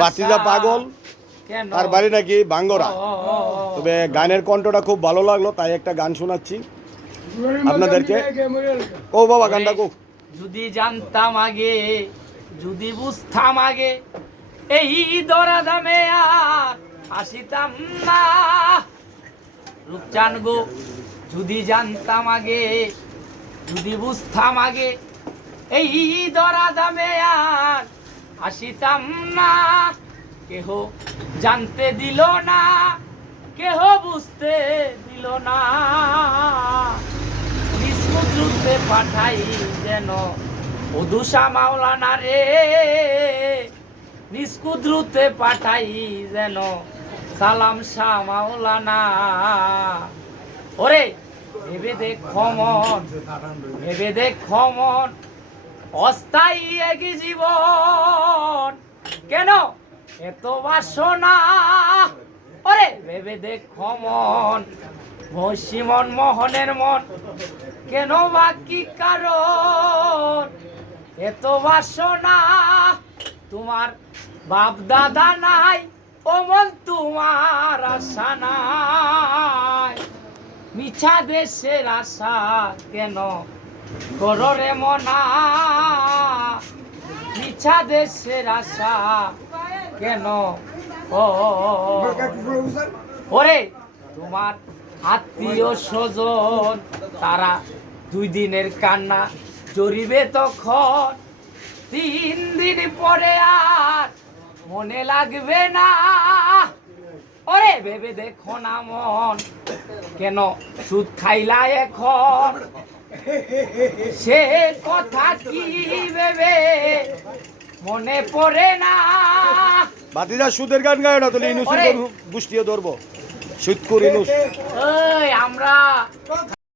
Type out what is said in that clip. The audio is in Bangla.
বাতিজা পাগল, তার বাড়ি নাকি ভাঙ্গরা। তবে গানের কণ্ঠটা খুব ভালো লাগলো, তাই একটা গান শোনাচ্ছি আপনাদেরকে। ও বাবা গানটা কো। যদি জানতাম আগে, যদি বুঝতাম আগে, এই দরা দামে আর আসিতাম না। রূপচান গো, যদি জানতাম আগে, যদি বুঝতাম আগে, এই দরা দামে আর আসিতাম না। কেহ জানতে দিল না, কেহ বুঝতে দিল না। নিষ্কুদ্রুতে পাঠাই যেন ওদুষা মাওলানা রে, নিষ্কুদ্রুতে পাঠাই যেন সালাম শাহ মাওলানা। ওরে ভেবে দেখ মন, ভেবে দেখ মন, অস্থায়ী এক জীবন, কেন এত বাসনা? ওরে ভেবে দেখ মন, মন মোহনের মন, কেন বা কি কারণ এত বাসনা? তোমার বাপ দাদা নাই, ও মন তোমার আশা নাই। মিছা দেশের আশা কেন করো রে মনা? মিছা দেশের আশা কেন? ও ওরে তোমার আত্মীয় স্বজন তারা 2 দিনের কান্না জড়িবে তখন, 3 দিন পরে আর মনে লাগবে না। ওরে ভেবে দেখো না মন, কেন সুদ খাইলা এখন? সে কথা কি ভেবে মনে পড়ে না? বাতিজা সুদের গান গায় না, তাহলে ইনুসের গোষ্ঠীও ধরবো। সুদ করে ইনুস আমরা